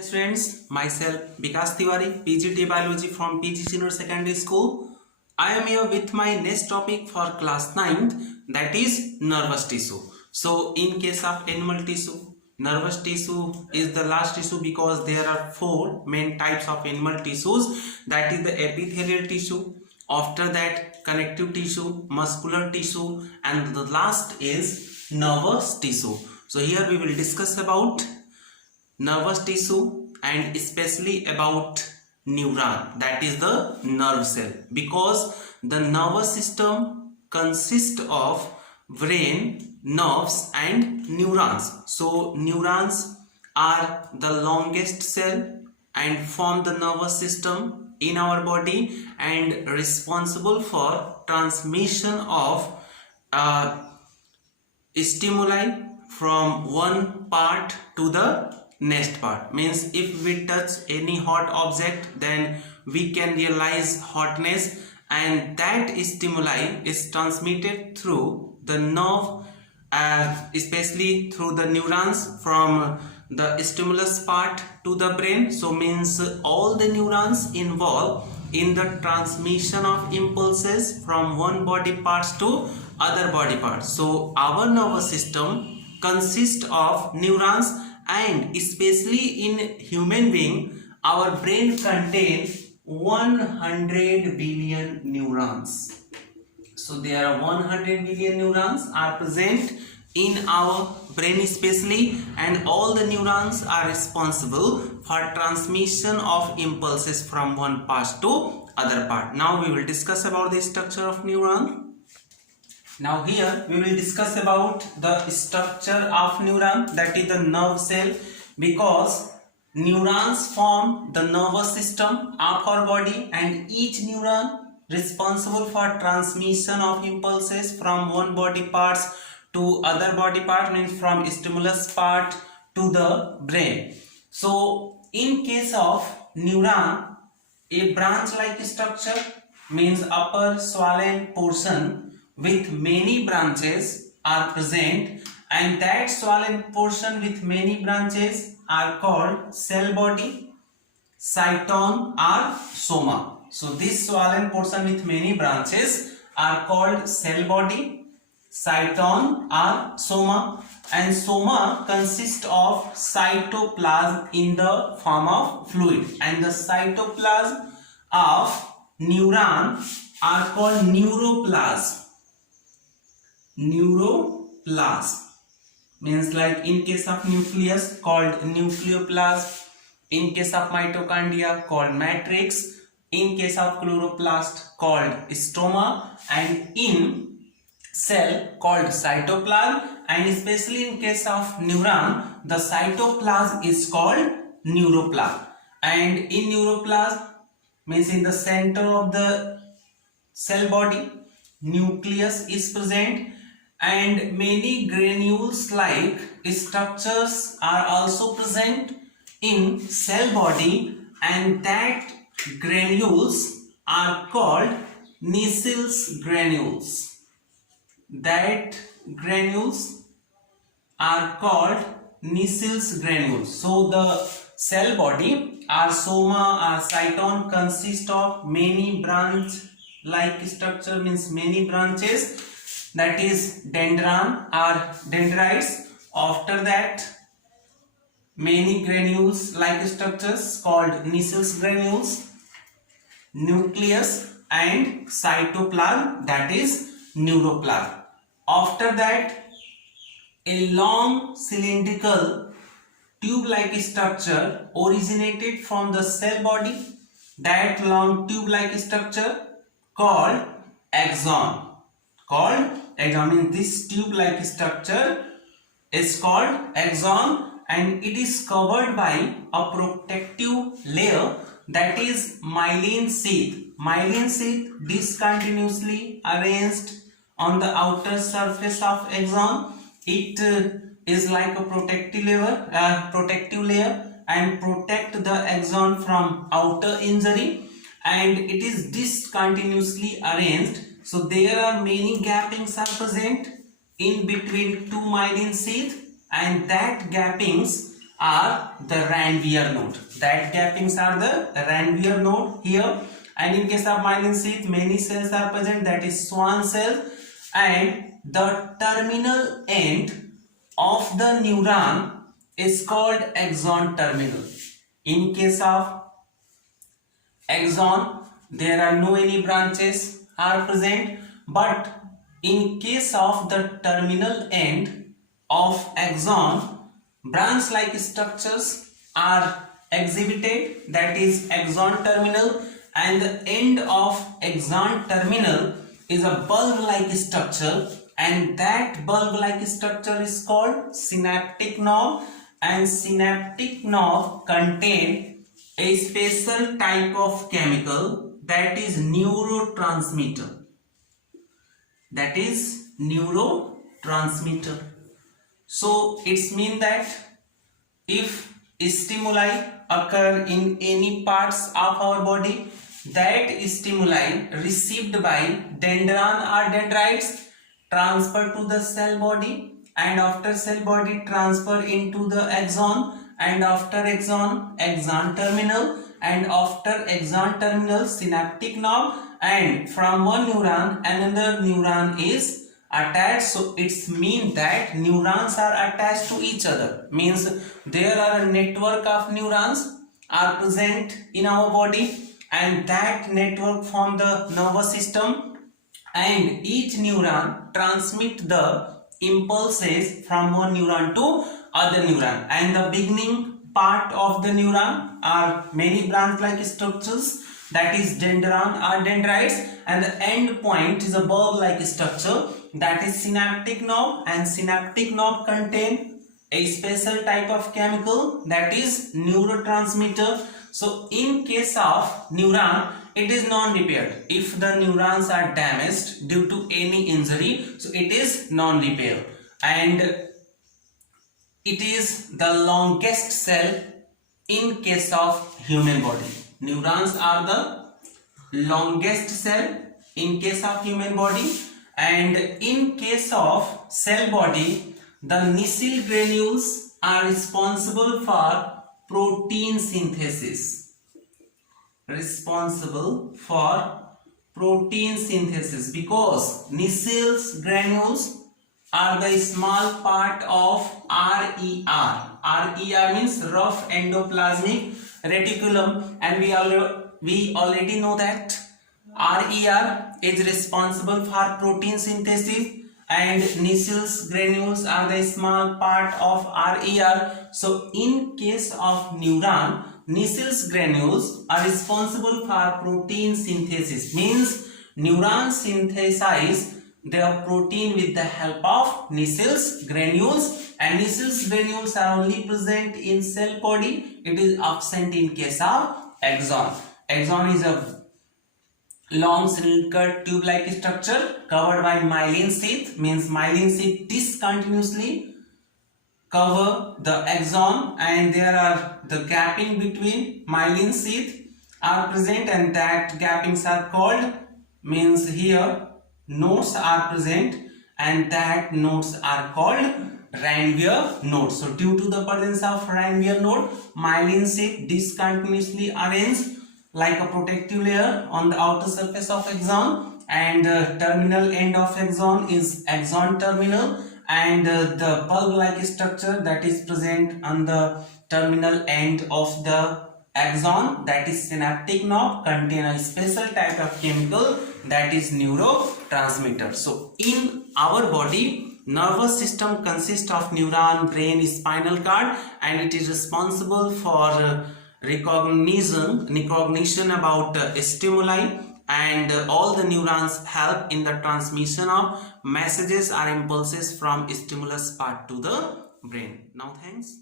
Students, myself Vikas Tiwari, PGT Biology from PG Senior Secondary School. I am here with my next topic for class 9th, that is nervous tissue. So in case of animal tissue, nervous tissue is the last tissue because there are four main types of animal tissues, that is the epithelial tissue, after that connective tissue, muscular tissue, and the last is nervous tissue. So here we will discuss about nervous tissue and especially about neuron, that is the nerve cell, because the nervous system consists of brain, nerves and neurons. So neurons are the longest cell and form the nervous system in our body and responsible for transmission of stimuli from one part to the next part. Means if we touch any hot object, then we can realize hotness, and that stimuli is transmitted through the nerve, especially through the neurons from the stimulus part to the brain. So means all the neurons involved in the transmission of impulses from one body parts to other body parts. So our nervous system consists of neurons, and especially in human being, our brain contains 100 billion neurons. So there are 100 billion neurons are present in our brain especially, and all the neurons are responsible for transmission of impulses from one part to other part. Now we will discuss about the structure of neuron. Now here we will discuss about the structure of neuron, that is the nerve cell, because neurons form the nervous system of our body, and each neuron responsible for transmission of impulses from one body parts to other body part, means from stimulus part to the brain. So in case of neuron, a branch like structure, means upper swollen portion with many branches are present, and that swollen portion with many branches are called cell body, cyton or soma. So this swollen portion with many branches are called cell body, cyton or soma, and soma consists of cytoplasm in the form of fluid, and the cytoplasm of neuron are called neuroplasm. Neuroplasm means, like in case of nucleus called nucleoplasm, in case of mitochondria called matrix, in case of chloroplast called stroma, and in cell called cytoplasm, and especially in case of neuron the cytoplasm is called neuroplasm. And in neuroplasm means in the center of the cell body nucleus is present, and many granules like structures are also present in cell body, and that granules are called Nissel's granules. That granules are called Nissel's granules. So the cell body or soma or cyton consists of many branch like structure, means many branches, that is dendron or dendrites. After that many granules like structures called Nissel's granules, nucleus, and cytoplasm, that is neuroplasm. After that a long cylindrical tube like structure originated from the cell body, that long tube like structure called axon. Means this tube like structure is called axon, and it is covered by a protective layer, that is myelin sheath. Myelin sheath discontinuously arranged on the outer surface of axon. It is like a protective layer and protect the axon from outer injury, and it is discontinuously arranged. So there are many gappings are present in between two myelin sheath, and that gappings are the Ranvier node. That gappings are the Ranvier node here. And in case of myelin sheath, many cells are present, that is Schwann cell, and the terminal end of the neuron is called axon terminal. In case of axon, there are no any branches are present, but in case of the terminal end of axon, branch like structures are exhibited, that is axon terminal, and the end of axon terminal is a bulb like structure, and that bulb like structure is called synaptic knob, and synaptic knob contain a special type of chemical, that is neurotransmitter. That is neurotransmitter. So it's mean that if stimuli occur in any parts of our body, that stimuli received by dendron or dendrites transfer to the cell body, and after cell body transfer into the axon, and after axon terminal, and after axon terminal synaptic knob, and from one neuron another neuron is attached. So it's mean that neurons are attached to each other, means there are a network of neurons are present in our body, and that network form the nervous system, and each neuron transmit the impulses from one neuron to other neuron, and the beginning part of the neuron are many branch like structures, that is dendron or dendrites, and the end point is a bulb like structure, that is synaptic knob, and synaptic knob contain a special type of chemical, that is neurotransmitter. So in case of neuron, it is non-repaired. If the neurons are damaged due to any injury, so it is non-repair, and it is the longest cell in case of human body. Neurons are the longest cell in case of human body, and in case of cell body, the Nissil granules are responsible for protein synthesis. Responsible for protein synthesis, because Nissil's granules are the small part of RER. RER means rough endoplasmic reticulum, and we already know that RER is responsible for protein synthesis, and Nissil's granules are the small part of RER. So in case of neuron, Nissil's granules are responsible for protein synthesis, means neurons synthesize their protein with the help of Nissil's granules, and Nissil's granules are only present in cell body. It is absent in case of axon. Axon is a long cylindrical tube-like structure covered by myelin sheath, means myelin sheath discontinuously cover the axon, and there are the gapping between myelin sheath are present, and that gappings are called, means here nodes are present, and that nodes are called Ranvier nodes. So due to the presence of Ranvier node, myelin sheath discontinuously arranged like a protective layer on the outer surface of axon, and terminal end of axon is axon terminal, and the bulb like structure that is present on the terminal end of the axon, that is synaptic knob, contain a special type of chemical, that is neurotransmitter. So in our body, nervous system consists of neuron, brain, spinal cord, and it is responsible for recognition about stimuli, and all the neurons help in the transmission of messages or impulses from stimulus part to the brain. Now thanks.